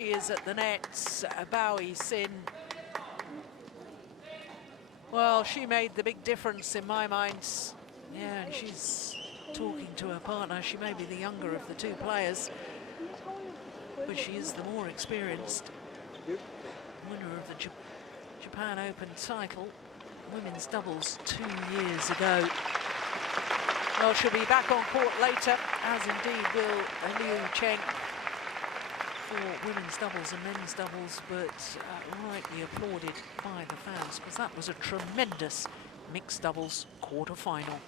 She is at the nets, Bowie Sin. Well, she made the big difference in my mind. Yeah, and she's talking to her partner. She may be the younger of the two players, but she is the more experienced. Winner of the Japan Open title, women's doubles 2 years ago. Well, she'll be back on court later, as indeed will Liu Cheng, for women's doubles and men's doubles, but rightly applauded by the fans, because that was a tremendous mixed doubles quarter-final.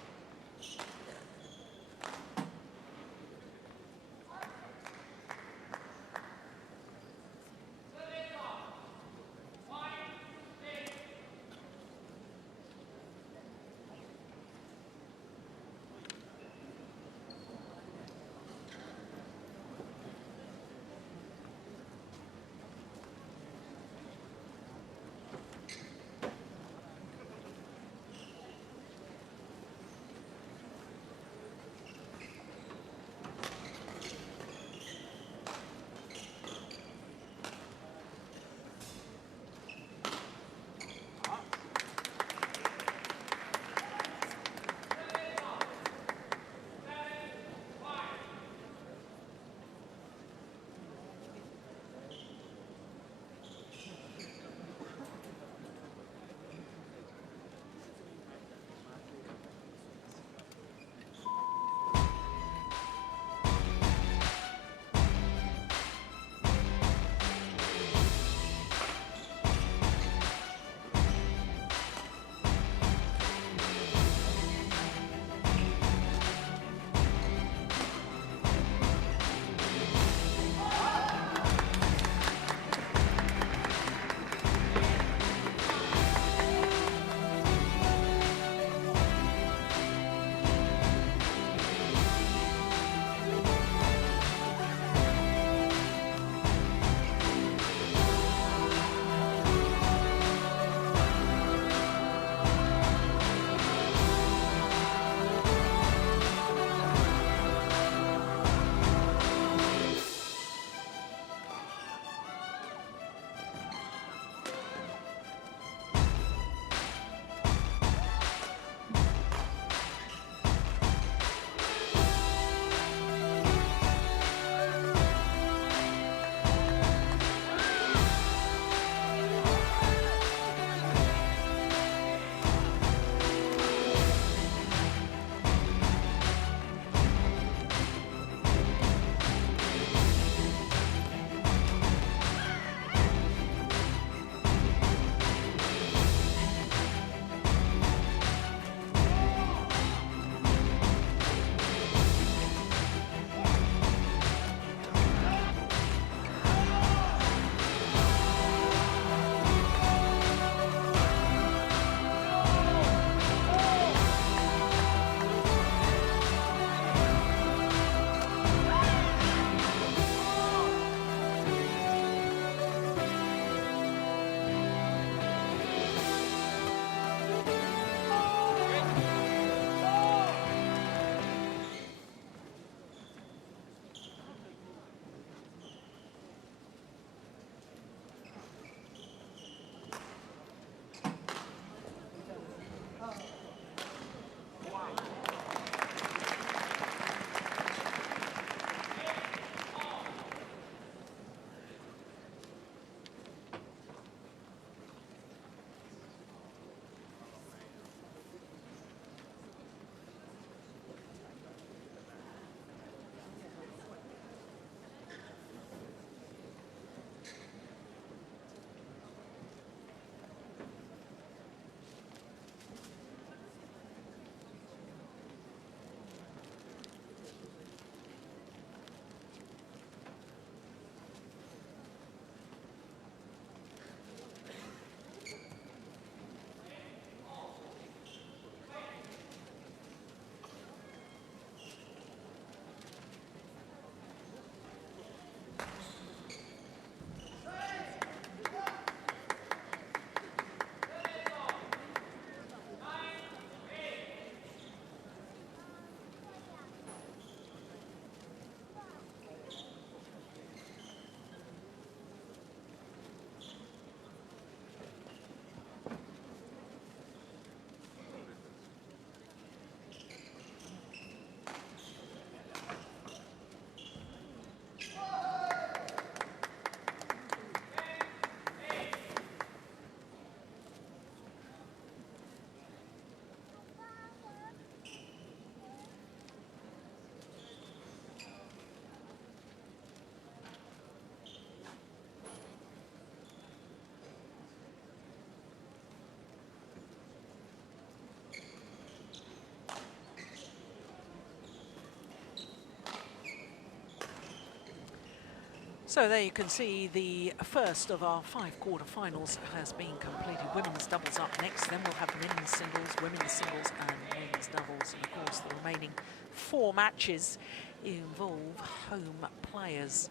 So there you can see the first of our 5 quarterfinals has been completed. Women's doubles up next, then we'll have men's singles, women's singles and men's doubles. And of course the remaining 4 matches involve home players.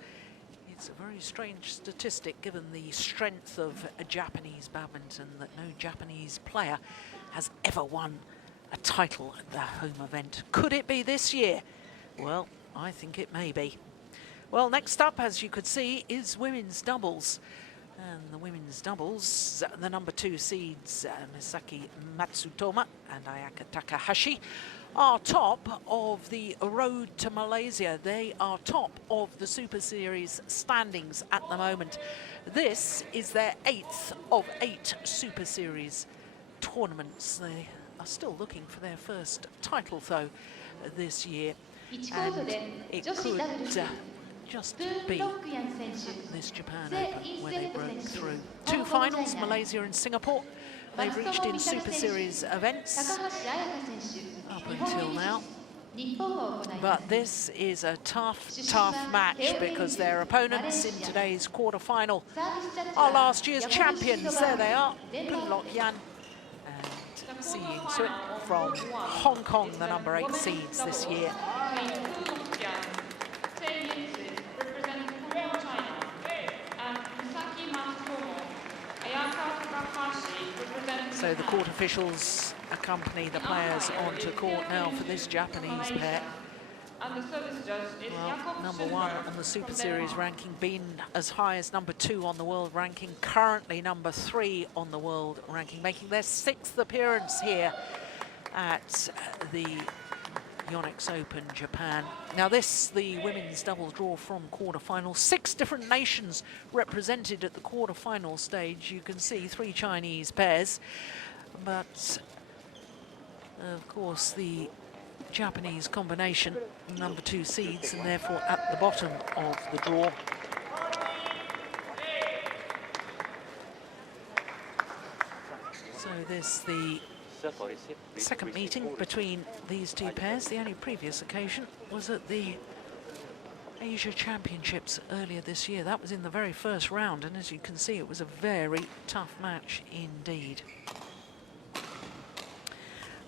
It's a very strange statistic given the strength of Japanese badminton that no Japanese player has ever won a title at their home event. Could it be this year? Well, I think it may be. Well, next up, as you could see, is women's doubles. And the women's doubles, the number 2 seeds, Misaki Matsutomo and Ayaka Takahashi, are top of the road to Malaysia. They are top of the Super Series standings at the moment. This is their 8th of 8 Super Series tournaments. They are still looking for their first title, though, this year. And it could just be this Japan Open where they broke through. 2 finals, Malaysia and Singapore. They've reached in Super Series events up until now. But this is a tough match because their opponents in today's quarterfinal are last year's champions. There they are, Poon and Suet from Hong Kong, the number 8 seeds this year. So the court officials accompany the players onto court now for this Japanese pair. Well, number 1 on the Super Series ranking, been as high as number 2 on the world ranking, currently number 3 on the world ranking, making their 6th appearance here at the Yonex Open Japan. Now this, the women's doubles draw from quarterfinals. 6 different nations represented at the quarterfinal stage. You can see 3 Chinese pairs, but of course the Japanese combination, number 2 seeds, and therefore at the bottom of the draw. So this, the second meeting between these 2 pairs. The only previous occasion was at the Asia Championships earlier this year. That was in the very first round, and as you can see, it was a very tough match indeed.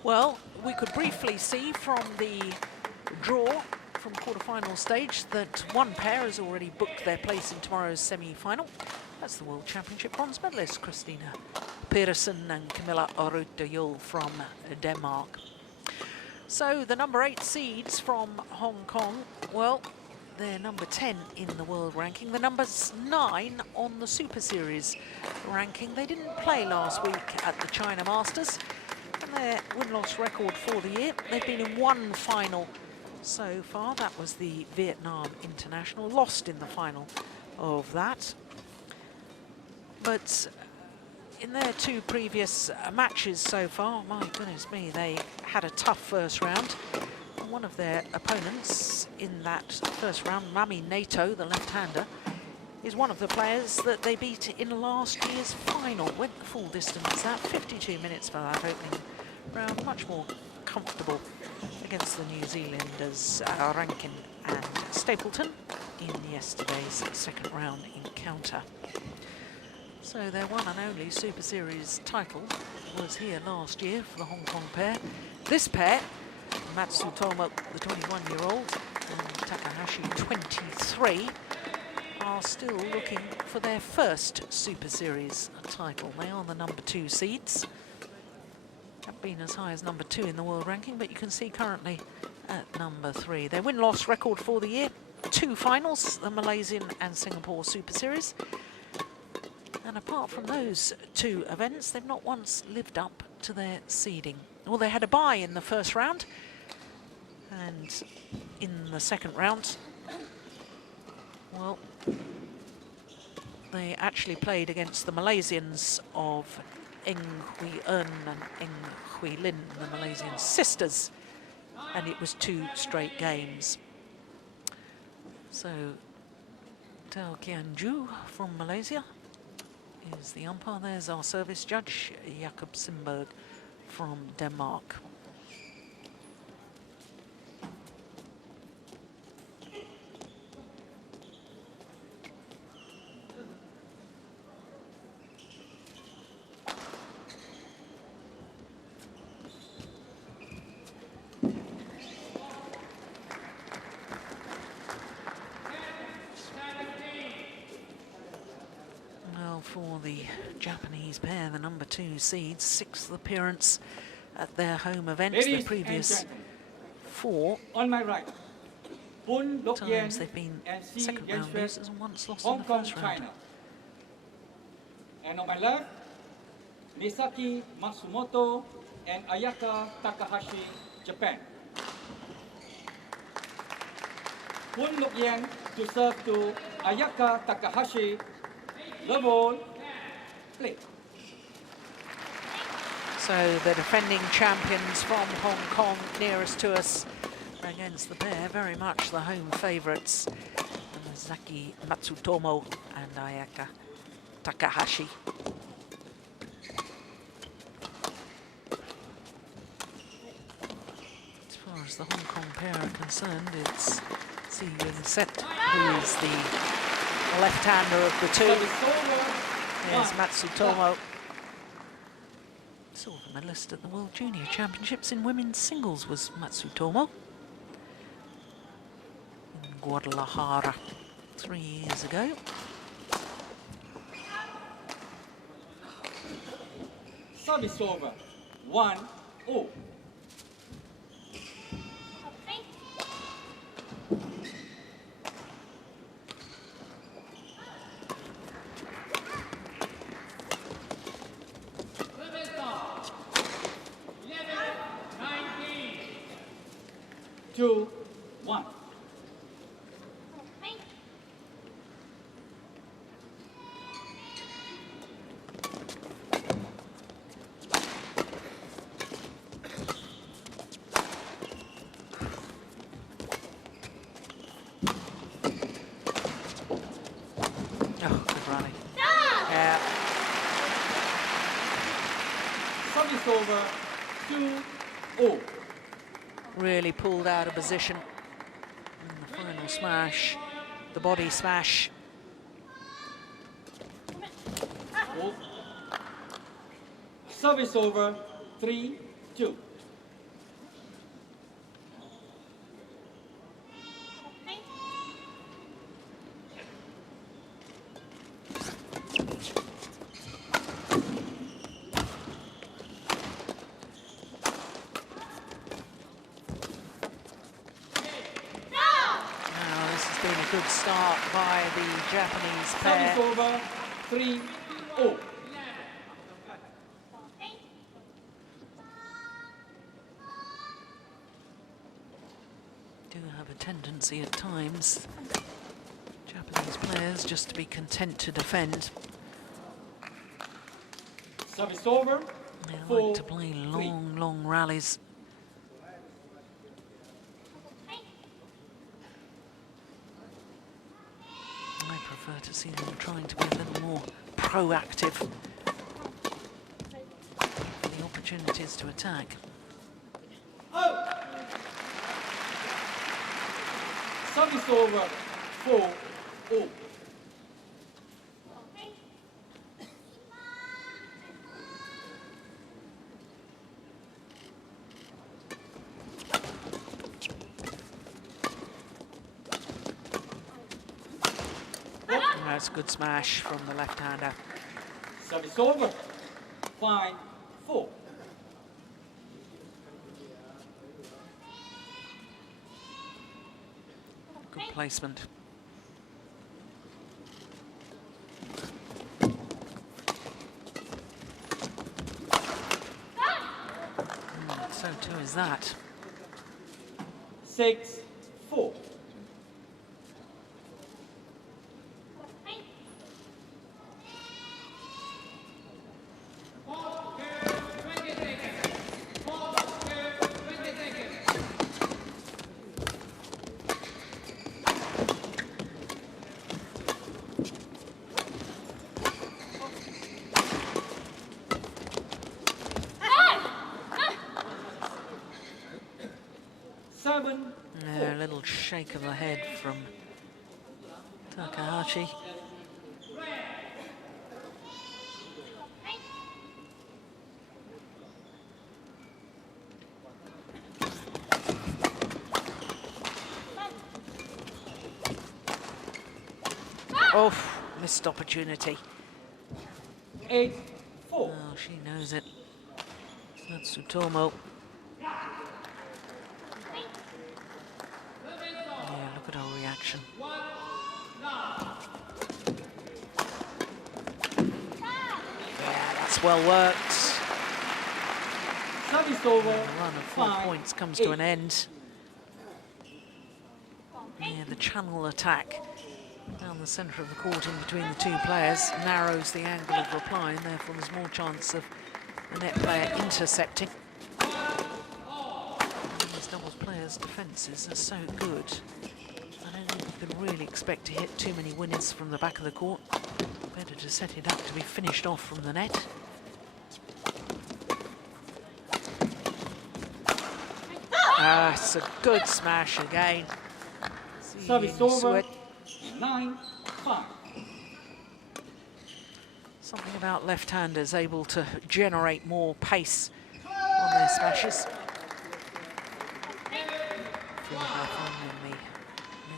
Well, we could briefly see from the draw from quarterfinal stage that 1 pair has already booked their place in tomorrow's semi-final. That's the World Championship bronze medalist Christina Peterson and Camilla Orutayul from Denmark. So the number 8 seeds from Hong Kong, well, they're number 10 in the world ranking. The number's 9 on the Super Series ranking. They didn't play last week at the China Masters, and their win-loss record for the year, they've been in 1 final so far. That was the Vietnam International, lost in the final of that. But in their 2 previous matches so far, my goodness me, they had a tough first round. One of their opponents in that first round, Mami Nato, the left-hander, is one of the players that they beat in last year's final. Went the full distance, that 52 minutes for that opening round. Much more comfortable against the New Zealanders, Rankin and Stapleton, in yesterday's second round encounter. So their one and only Super Series title was here last year for the Hong Kong pair. This pair, Matsutomo, the 21-year-old, and Takahashi, 23, are still looking for their first Super Series title. They are the number 2 seeds. Have been as high as number 2 in the world ranking, but you can see currently at number 3. Their win-loss record for the year, 2 finals, the Malaysian and Singapore Super Series. And apart from those 2 events, they've not once lived up to their seeding. Well, they had a bye in the first round, and in the second round, well, they actually played against the Malaysians of Eng Hui Eun and Eng Hui Lin, the Malaysian sisters, and it was 2 straight games. So, Tao Kianju from Malaysia is the umpire. There's our service judge, Jakob Simberg from Denmark. well for the Japanese pair, the number 2 seeds, 6th appearance at their home events. The previous 4 on my right, Poon times they've been second round losers and once lost in the first round. China. And on my left, Misaki, Matsutomo, and Ayaka, Takahashi, Japan. Poon Lok Yen to serve to Ayaka Takahashi. The ball, play. So the defending champions from Hong Kong, nearest to us, against the pair, very much the home favourites. Misaki, Matsutomo and Ayaka Takahashi. As far as the Hong Kong pair are concerned, it's Ying, who is the left-hander of the two. There's Matsutomo, silver medalist at the World Junior Championships in women's singles was Matsutomo in Guadalajara 3 years ago. Service over, 1-0. Two, 1. Oh, good rally. Yeah. Service over, 2-0. Really pulled out of position in the final smash, the body smash. Oh. Service over, 3-2. Good start by the Japanese pair. Service over, 3-0. Do have a tendency at times, Japanese players, just to be content to defend. Service over, They like to play long rallies. I prefer to see them trying to be a little more proactive for the opportunities to attack. Service over, 4-0. That's a good smash from the left-hander. Service over, 5-4. Good placement. So too is that. 6-4. A little shake of the head from Takahashi. Oh, missed opportunity. 8-4. Oh, she knows it. Matsutomo. Yeah, look at her reaction. Yeah, that's well worked. Service over. The run of 4 points comes to an end. Yeah, the channel attack down the centre of the court in between the two players narrows the angle of reply, and therefore there's more chance of the net player intercepting. These doubles players' defences are so good. I don't think you can really expect to hit too many winners from the back of the court. Better to set it up to be finished off from the net. Ah, it's a good smash again. Service over. 9-5. Something about left-handers able to generate more pace on their smashes. In the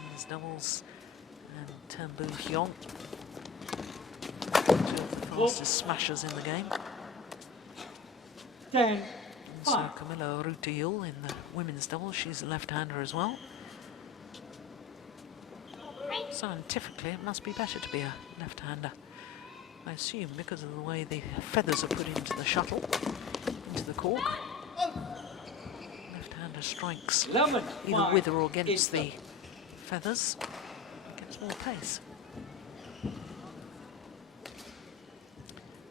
men's doubles, and Tambu Hyong, two of the fastest smashers in the game. 10-5. So Camilla Rutiul in the women's doubles, she's a left-hander as well. Scientifically, it must be better to be a left-hander, I assume, because of the way the feathers are put into the shuttle, into the cork. Left-hander strikes either with or against the feathers, gets more pace.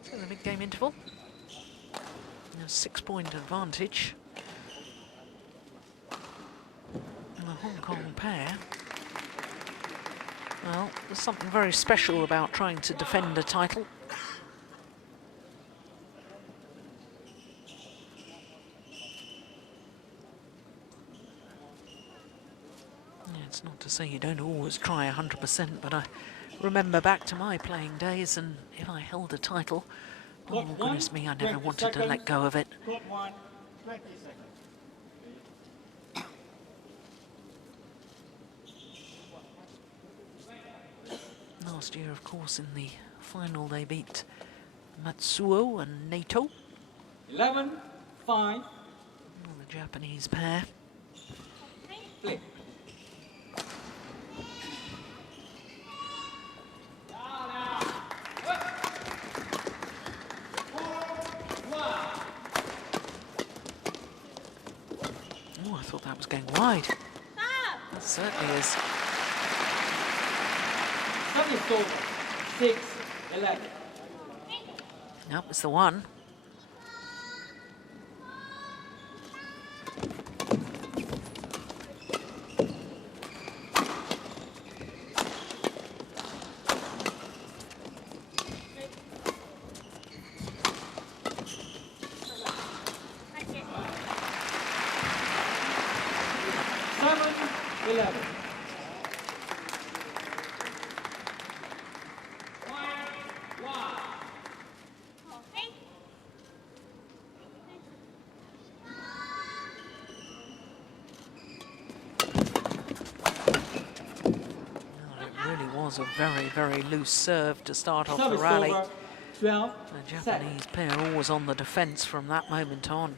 So the mid-game interval. A 6-point advantage. And the Hong Kong pair. Well, there's something very special about trying to defend a title. Yeah, it's not to say you don't always try 100%, but I remember back to my playing days, and if I held a title, oh goodness me, I never wanted to let go of it. Last year, of course, in the final they beat Matsuo and Nato. 11-5. The Japanese pair. Flip. Oh, I thought that was going wide. That certainly is. Service over. 6-11. Nope, it's the one. A very, very loose serve to start off the rally. 12, the Japanese pair always on the defence from that moment on.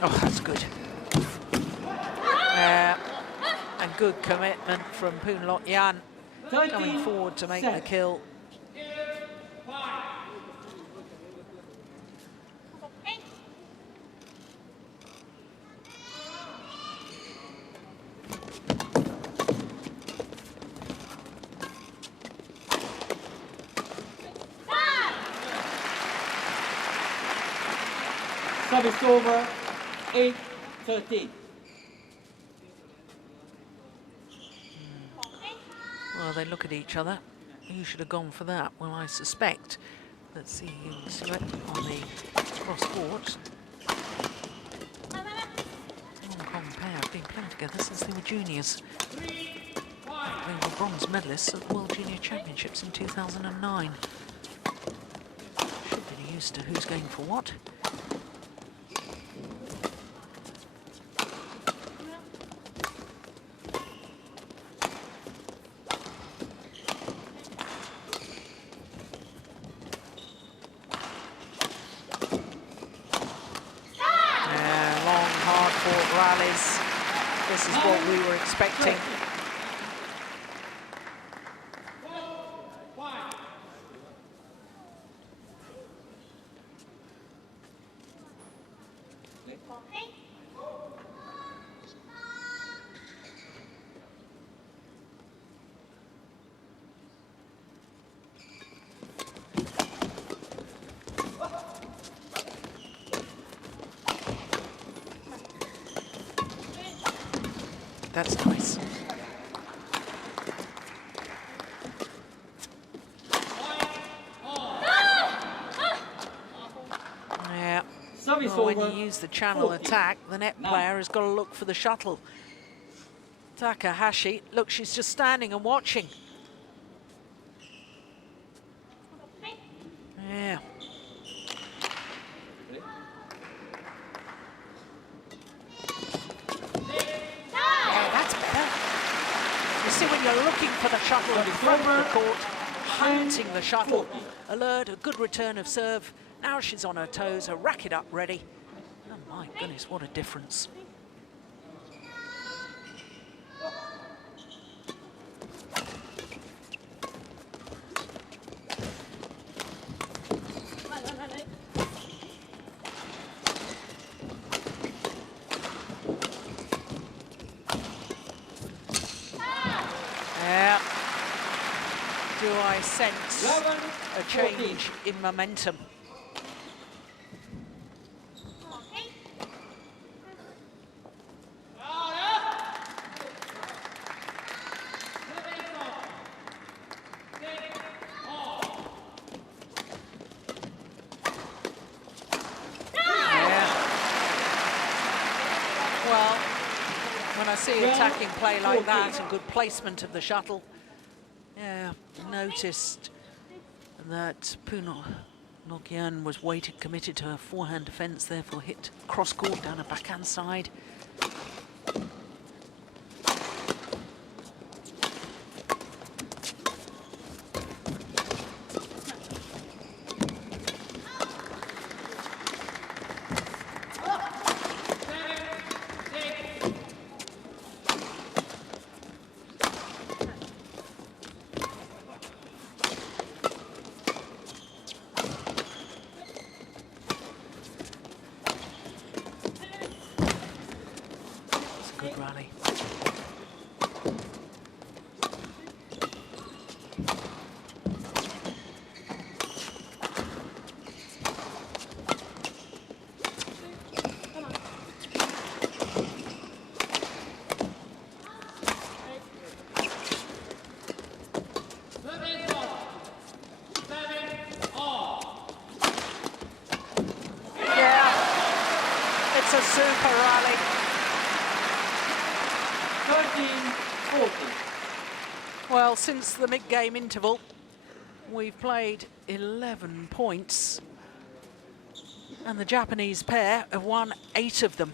Oh, that's good. And good commitment from Poon Lot Yan, coming forward to make the kill. Service over. 8-13. Well, they look at each other. You should have gone for that. Well, I suspect that Ying and Suet on the cross court. Hong Kong pair have been playing together since they were juniors. They were bronze medalists at the World Junior Championships in 2009. Should be used to who's going for what. rallies. This is what we were expecting. That's nice. Yeah. Well, when you use the channel attack, the net player has got to look for the shuttle. Takahashi, look, she's just standing and watching. Yeah. When you're looking for the shuttle in front of the court, hunting the shuttle, alert, a good return of serve. Now she's on her toes, her racket up ready. Oh my goodness, what a difference. Do I sense a change in momentum? Well, when I see attacking play like that and good placement of the shuttle, yeah, noticed that Poon was committed to her forehand defence, therefore hit cross court down her backhand side. Good rally. Yeah, it's a super rally. 13-40. Well, since the mid-game interval, we've played 11 points, and the Japanese pair have won 8 of them.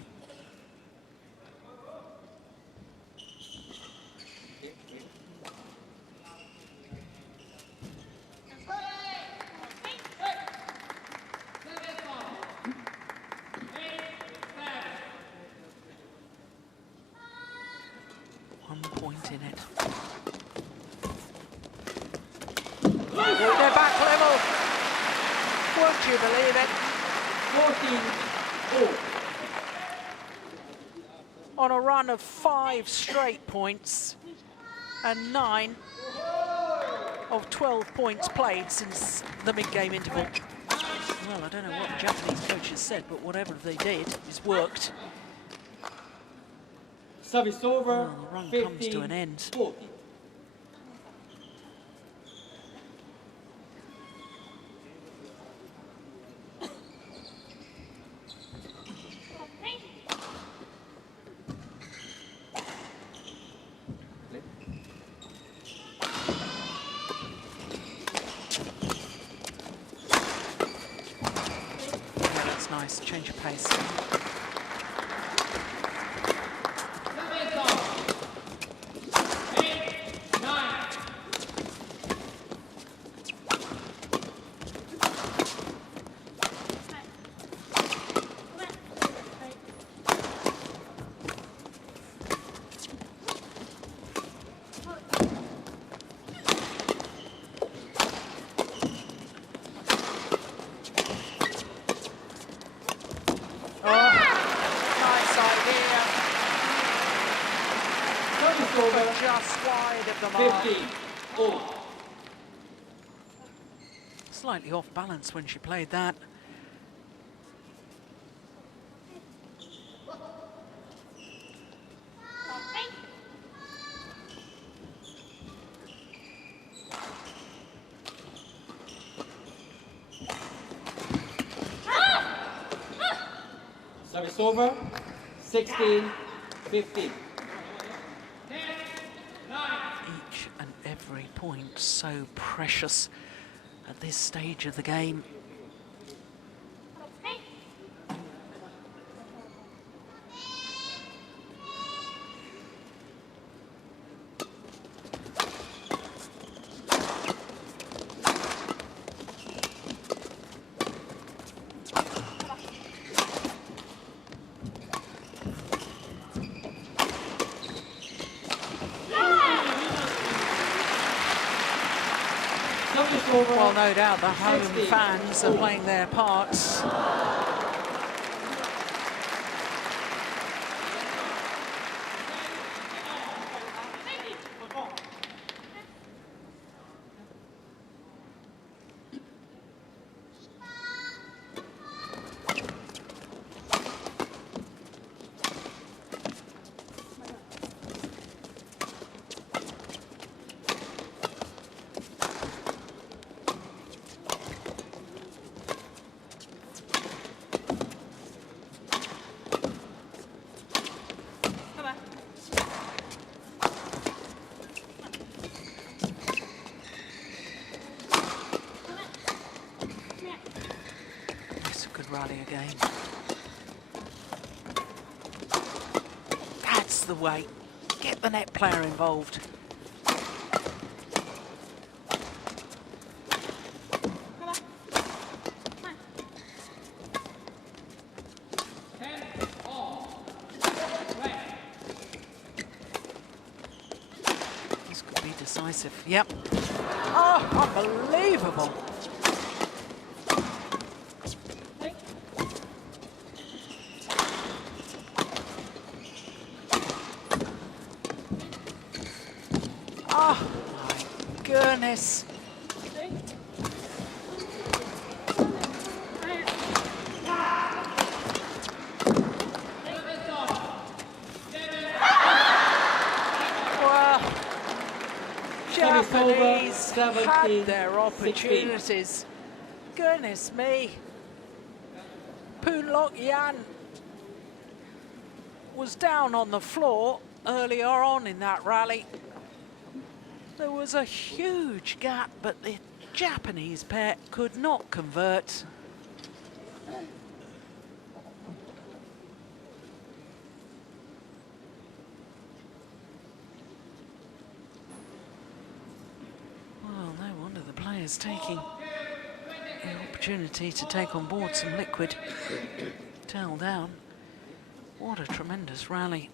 Point in it. They're back level. Won't you believe it? 14-4. On a run of 5 straight points and 9 of 12 points played since the mid-game interval. Well, I don't know what the Japanese coaches said, but whatever they did is worked. Service over. Well, the run 15, comes to an end. 40. Yeah, that's nice. Change of pace. over. but just wide of the mark. 50-all. Slightly off balance when she played that. Service over. 16-15. Each and every point so precious at this stage of the game. Well, no doubt the home fans are playing their parts. Rally again. That's the way. Get the net player involved. This could be decisive. Yep. Oh, unbelievable. Goodness. Well, Japanese had their opportunities. Goodness me. Poon Yan was down on the floor earlier on in that rally. There was a huge gap, but the Japanese pair could not convert. Well, no wonder the players taking the opportunity to take on board some liquid. Towel down. What a tremendous rally.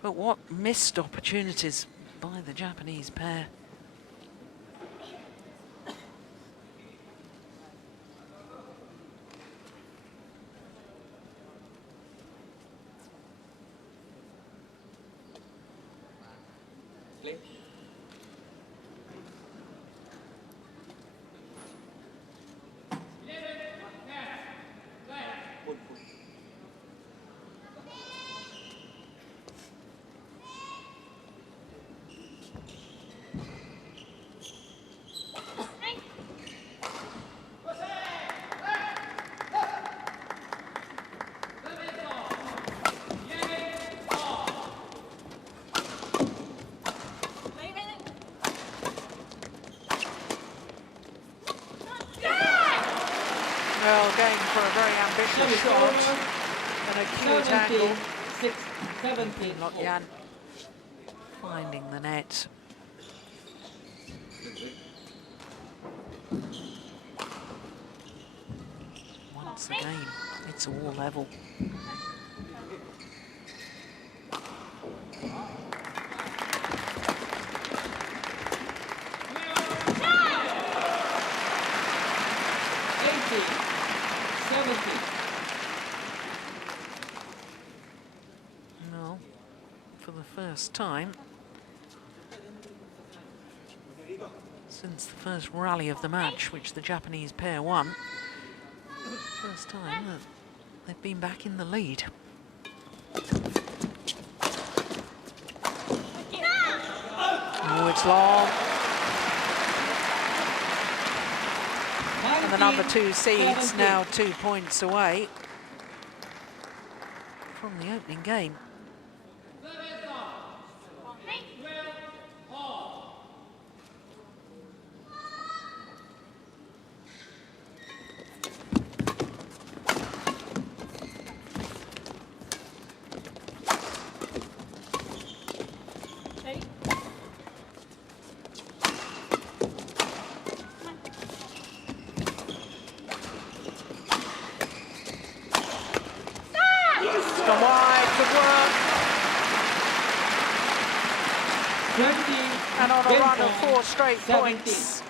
But what missed opportunities by the Japanese pair. Well, going for a very ambitious shot and a cute angle. 17. Yan finding the net. Once again, it's all level. No, for the first time, since the first rally of the match, which the Japanese pair won. First time that they've been back in the lead. Oh, it's long. And the number 2 seeds now 2 points away from the opening game. Gone wide, good work. And on a run of 4 straight points,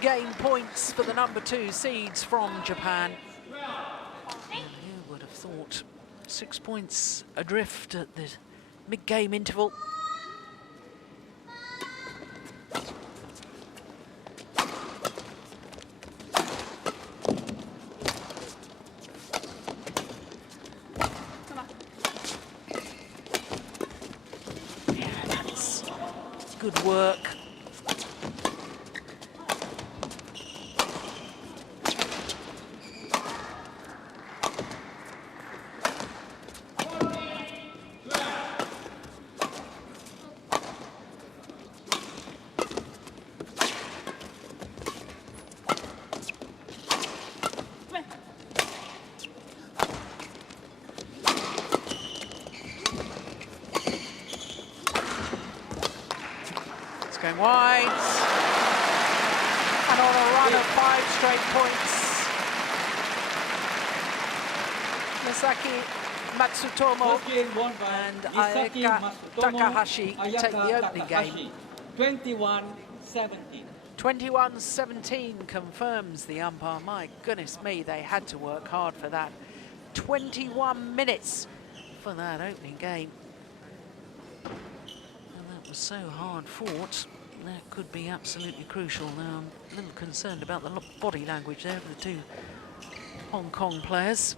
gain points for the number 2 seeds from Japan. And who would have thought 6 points adrift at the mid-game interval. Good work. Going wide, and on a run of 5 straight points, Misaki, Matsutomo and Ayaka Takahashi take the opening game. 21-17. 21-17 confirms the umpire. My goodness me, they had to work hard for that. 21 minutes for that opening game. Was so hard fought, that could be absolutely crucial. Now I'm a little concerned about the body language there of the 2 Hong Kong players.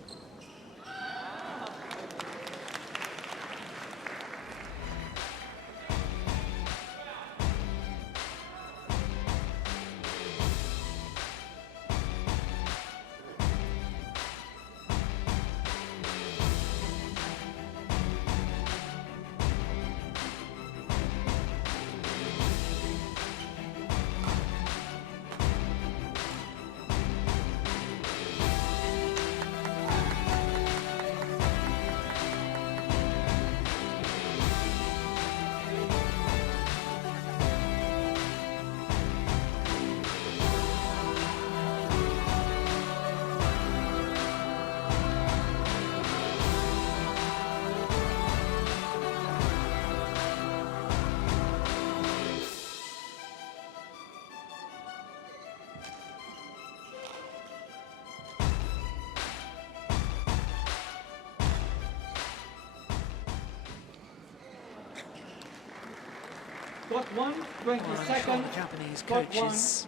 Well, I'm sure the Japanese coaches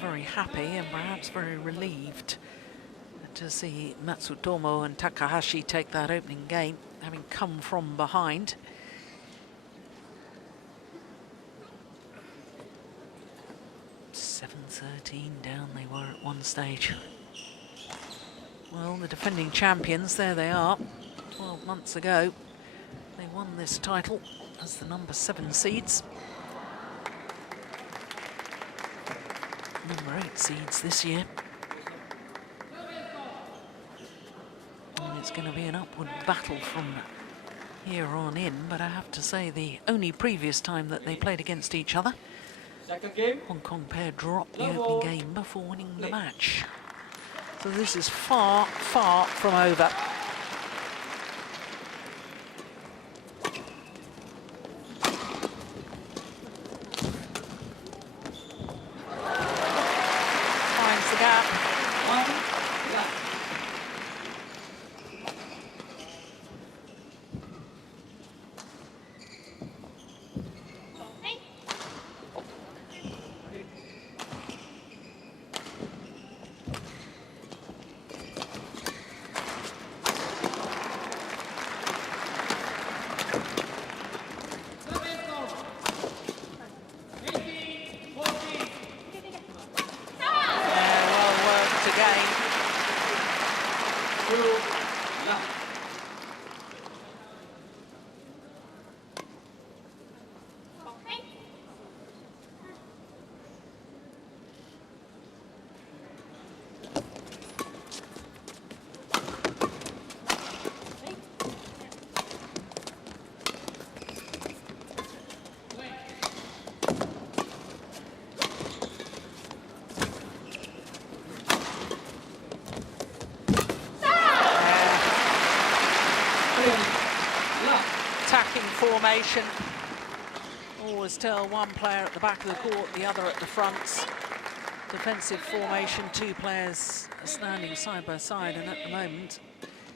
very happy and perhaps very relieved to see Matsutomo and Takahashi take that opening game, having come from behind. (7-13) down they were at one stage. Well, the defending champions, there they are. 12 months ago, they won this title as the number 7 seeds. Number 8 seeds this year. And it's going to be an upward battle from here on in, but I have to say the only previous time that they played against each other, Hong Kong pair dropped the opening game before winning the match. So this is far, far from over. Finds the gap. seconds left. Attacking formation. Always tell one player at the back of the court, the other at the front. Defensive formation, two players are standing side by side, and at the moment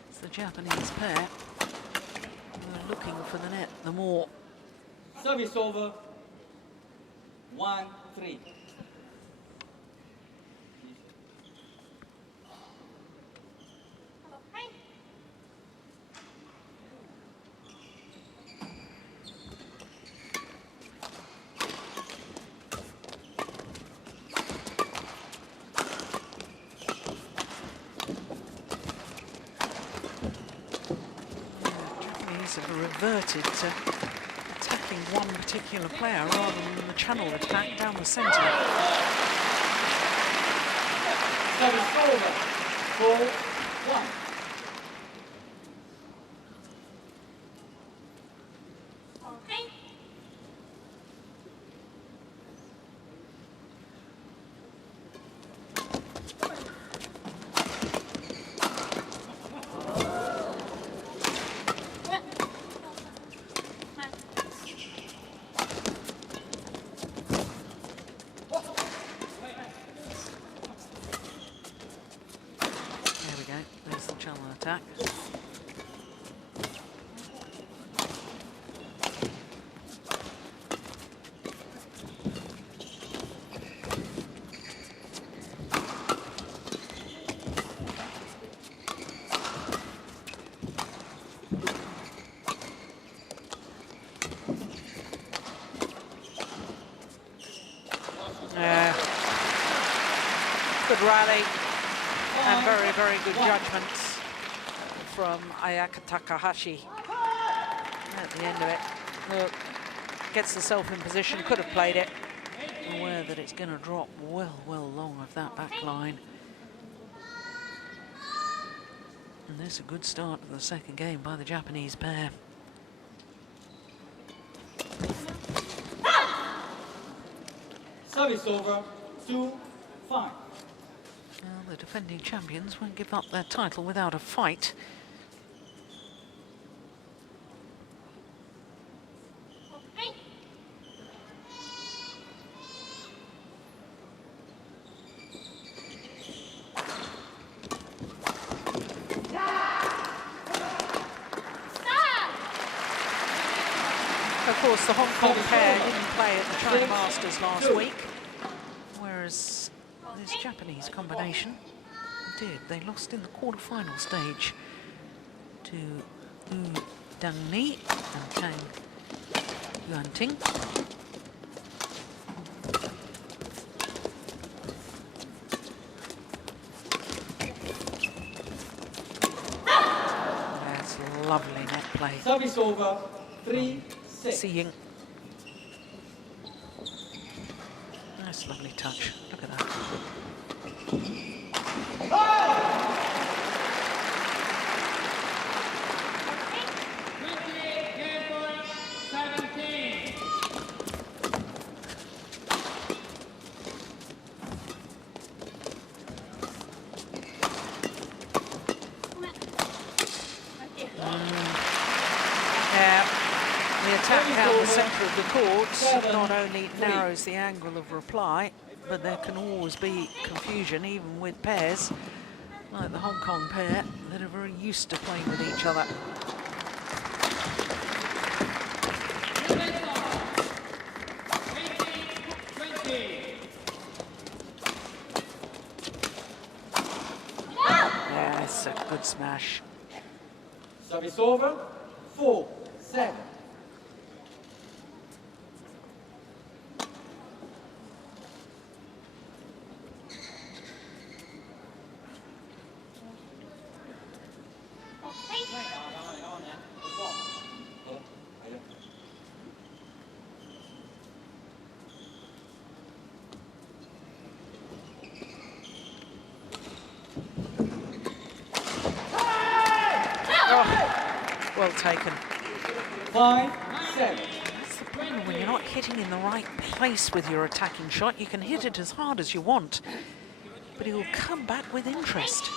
it's the Japanese pair who are looking for the net the more. Service over. 1-3. Have reverted to attacking one particular player rather than the channel attack down the centre. Service over. 4-1. Attack. Good rally and very, very good judgments from Ayaka Takahashi at the end of it. Look, gets herself in position, could have played it, aware that it's going to drop well long of that back line. And this is a good start to the second game by the Japanese pair. Service over. 2-5. Well, the defending champions won't give up their title without a fight. Of course, the Hong Kong pair didn't play at the China Masters last week, whereas this Japanese combination did. They lost in the quarter-final stage to Wu Dangni and Tang Yuanting. That's lovely net play. Service over. 3-6. Ying. Nice, lovely touch. Look at that. Down the centre of the court not only narrows the angle of reply, but there can always be confusion even with pairs like the Hong Kong pair that are very used to playing with each other. Yes, a good smash. Service over. 4-7. Well taken. 5-7. That's the problem when you're not hitting in the right place with your attacking shot. You can hit it as hard as you want, but it will come back with interest.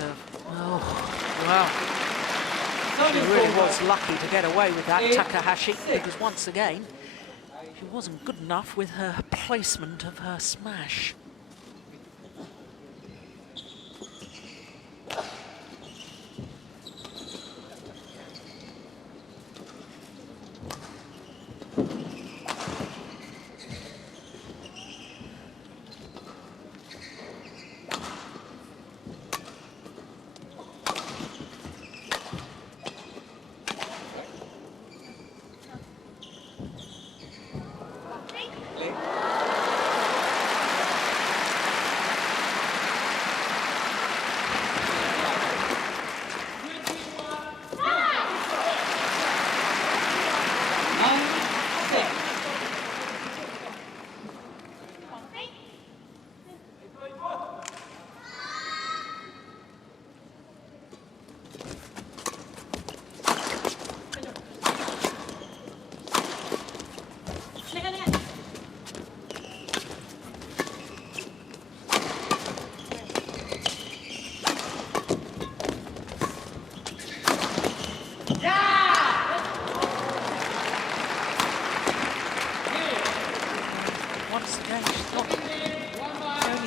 serve. Oh, wow. She really was lucky to get away with that, Takahashi, because once again, she wasn't good enough with her placement of her smash.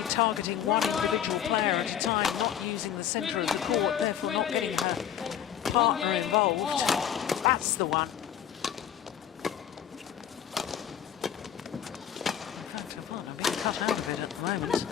Targeting one individual player at a time, not using the centre of the court, therefore not getting her partner involved. That's the one. In fact, her partner being cut out of it at the moment.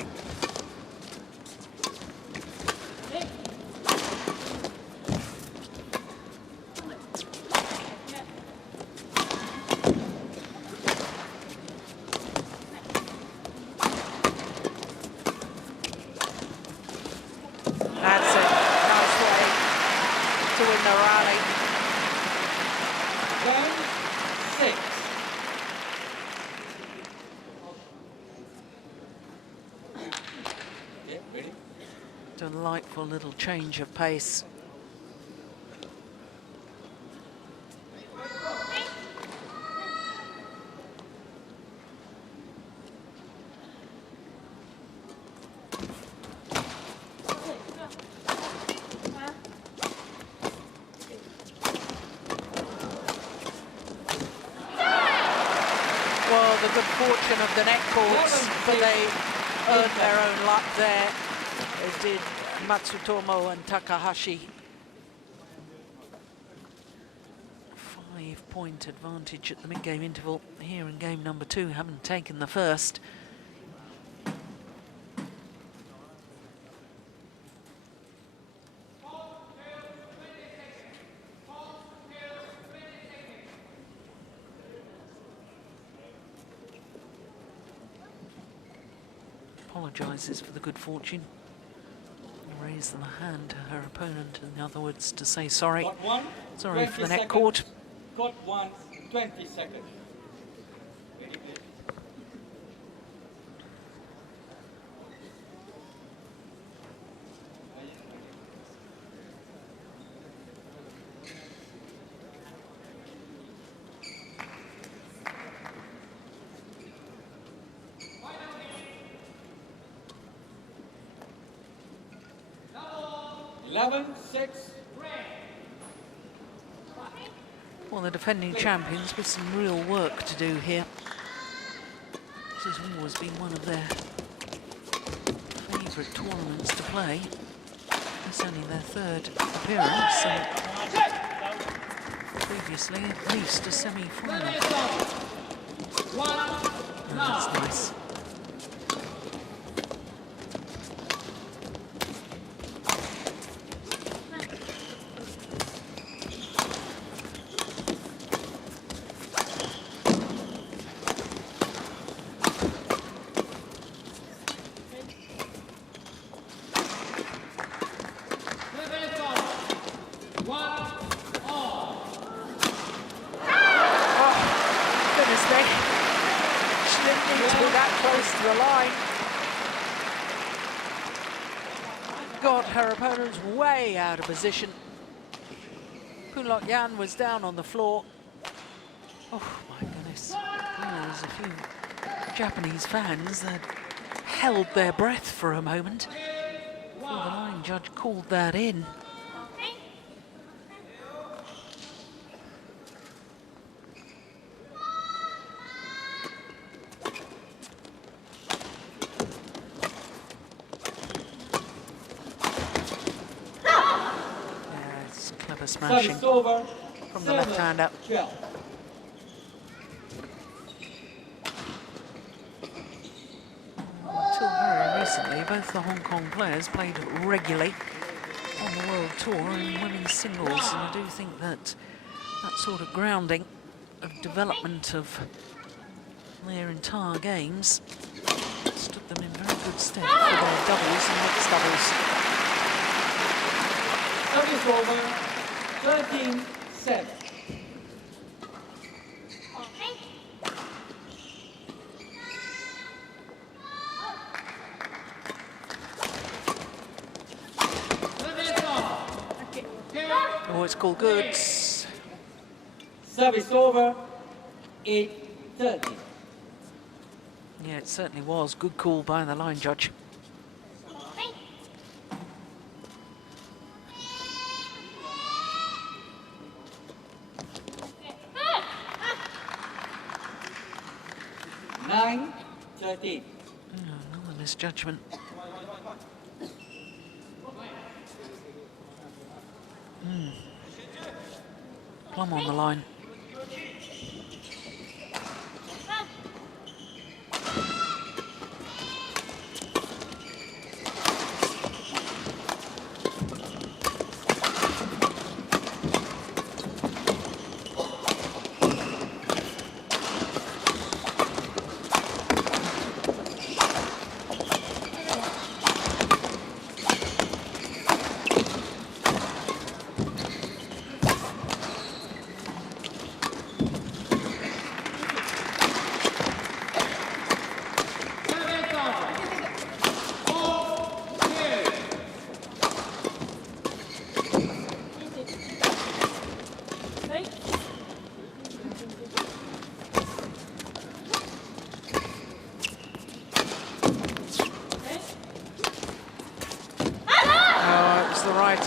Delightful little change of pace. Well, the good fortune of the net courts, but they earned their own luck there. It did Matsutomo and Takahashi. 5-point advantage at the mid-game interval here in game number 2, having taken the first. Apologises for the good fortune. Raise the hand to her opponent, in other words, to say sorry. Sorry for the net court. Court 1, 20 seconds. Ready, please. Well, the defending champions with some real work to do here. This has always been one of their favourite tournaments to play. It's only their third appearance, and previously at least a semi-final. Oh, that's nice. Her opponent's way out of position. Poon was down on the floor. Oh my goodness. There was a few Japanese fans that held their breath for a moment before the line line judge called that in. Smashing from the left hand up. Until very recently, both the Hong Kong players played regularly on the World Tour in women's singles, and I do think that that sort of grounding of development of their entire games stood them in very good stead for their doubles and mixed doubles. Service over. 13-7. Oh, it's called goods. Service over. 8-30. Yeah, it certainly was. Good call by the line judge. Another misjudgment. Plum on the line.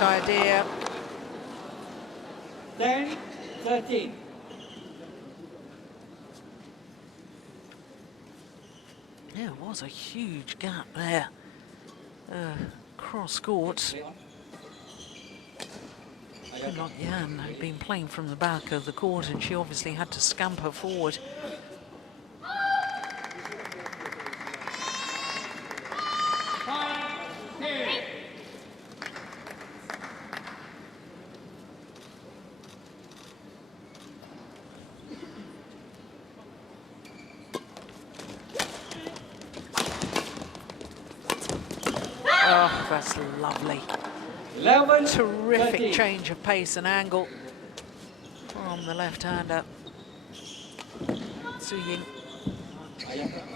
Idea. 10-13. Yeah, it was a huge gap there. Cross court. Like Yan had been playing from the back of the court, and she obviously had to scamper forward. Oh, that's lovely. 11, Terrific 13. change of pace and angle from the left-hander. Ying. Ayaka.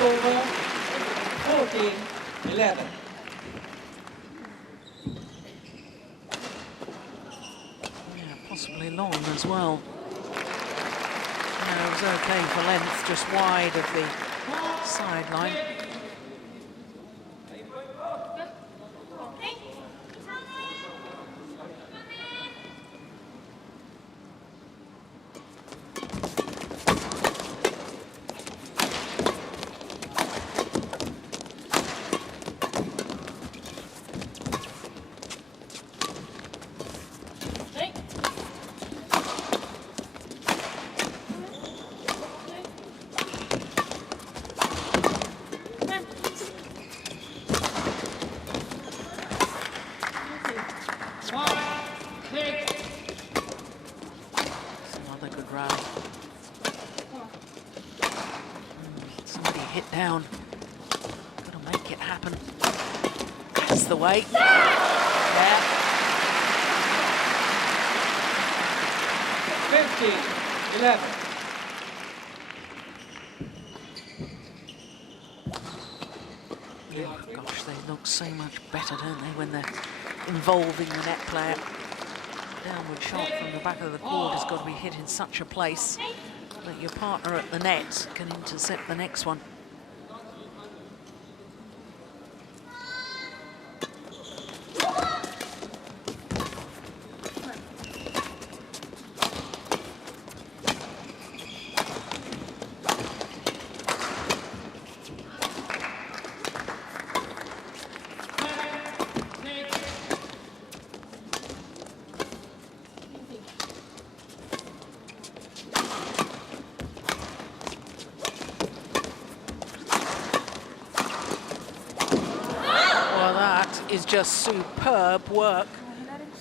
Over 14-11. Yeah, possibly long as well. No, it was okay for length, just wide of the sideline. hit down. Got to make it happen. That's the way. Yeah. 15-11. Oh gosh, they look so much better, don't they, when they're involving the net player. Downward shot from the back of the court has got to be hit in such a place that your partner at the net can intercept the next one. Is just superb work.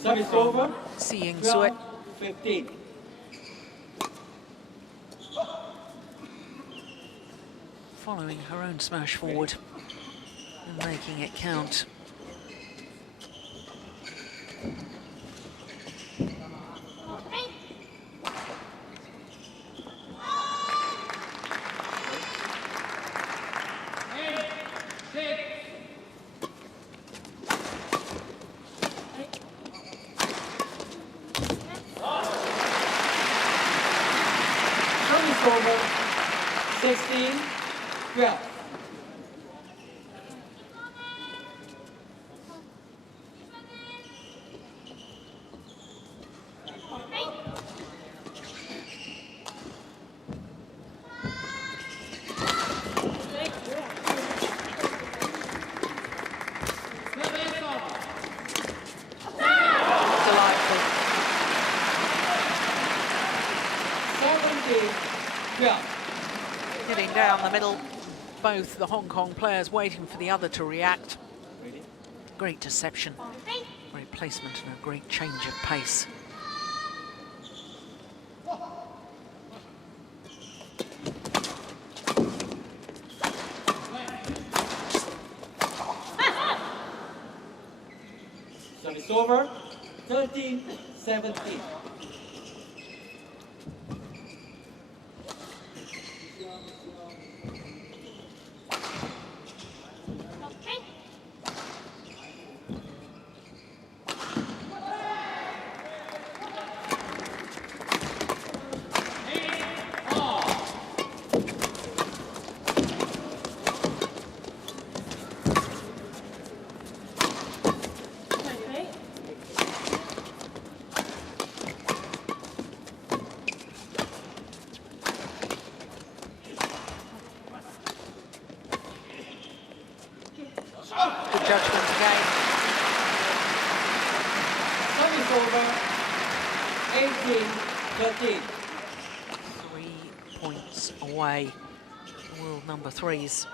Service over. Seeing Suet. 15. Following her own smash forward and making it count. Over. 16-12. Hitting down the middle, both the Hong Kong players waiting for the other to react. Great deception, great placement and a great change of pace. Service over, 13-17. Judgment again. Service over, 18-13. 3 points away. World number 3s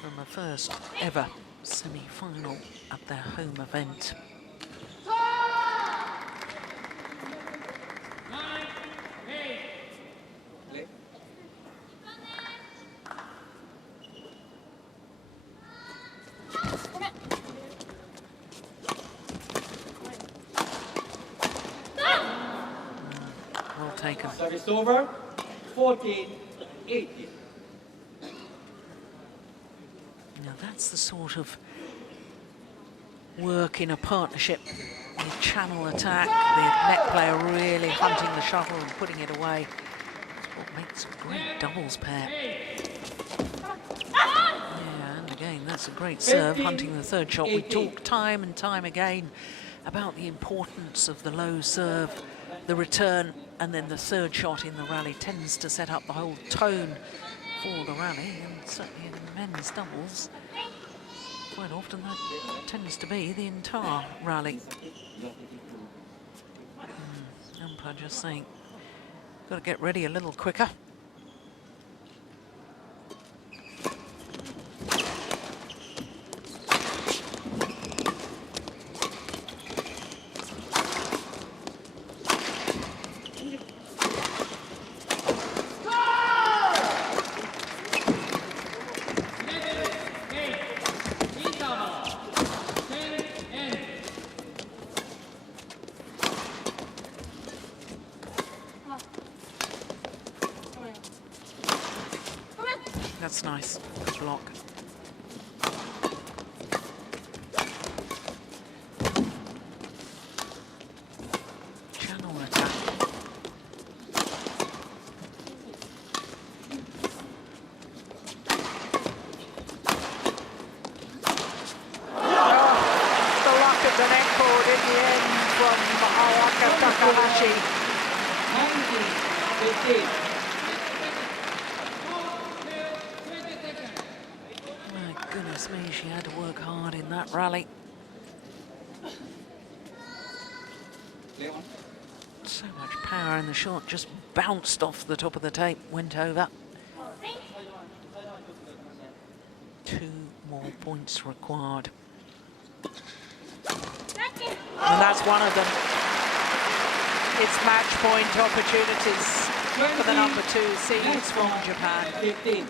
from the first ever semi-final at their home event. Taken. Service over, 14-18. Now that's the sort of work in a partnership. The channel attack, the net player really hunting the shuttle and putting it away. That's what makes a great doubles pair. Yeah, and again, that's a great serve, hunting the third shot. We talk time and time again about the importance of the low serve, the return, and then the third shot in the rally tends to set up the whole tone for the rally, and certainly in men's doubles, quite often that tends to be the entire rally. Umpire just saying, got to get ready a little quicker. That's nice. Good block. Channel attack. The luck of the neckboard in the end from Ayaka Takahashi. 19, 15. My goodness me, she had to work hard in that rally. So much power in the shot, just bounced off the top of the tape, went over. 2 more points required. And that's one of them. It's match point opportunities for the number 2 seeds from Japan. 15.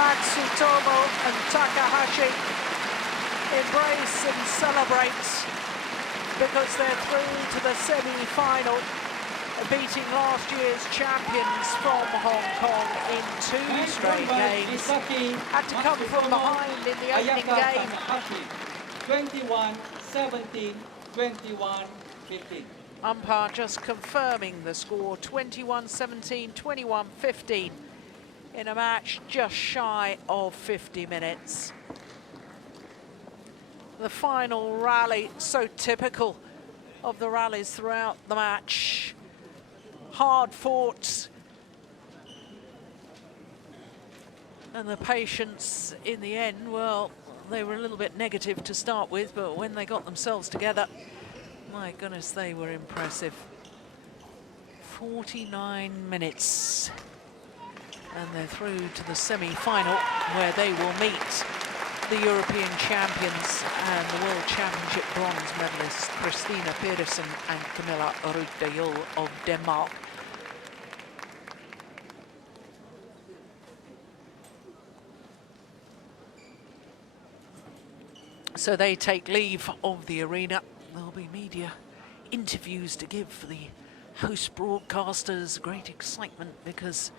Matsutomo and Takahashi embrace and celebrate because they're through to the semi-final, beating last year's champions from Hong Kong in 2 straight games. Had to come from behind in the opening game. 21-17, 21-15. Umpire just confirming the score, 21-17, 21-15. In a match just shy of 50 minutes. The final rally, so typical of the rallies throughout the match. Hard fought. And the patience in the end, well, they were a little bit negative to start with, but when they got themselves together, my goodness, they were impressive. 49 minutes. And they're through to the semi-final, where they will meet the European champions and the World Championship bronze medalists Christina Pedersen and Camilla Rytterjul of Denmark. So they take leave of the arena. There'll be media interviews to give for the host broadcasters. Great excitement because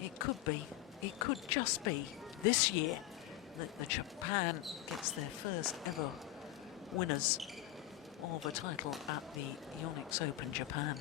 it could just be this year that the Japan gets their first ever winners of a title at the Yonex Open Japan.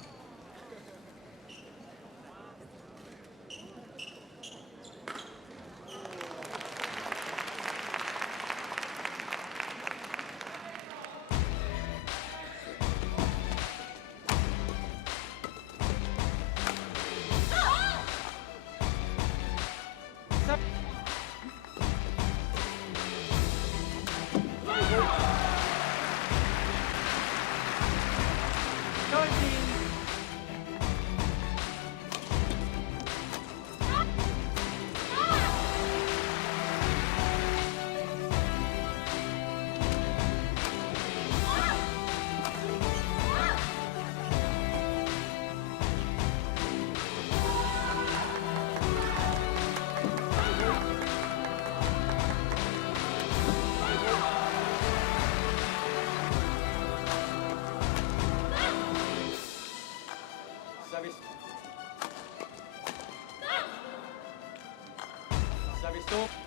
Service to.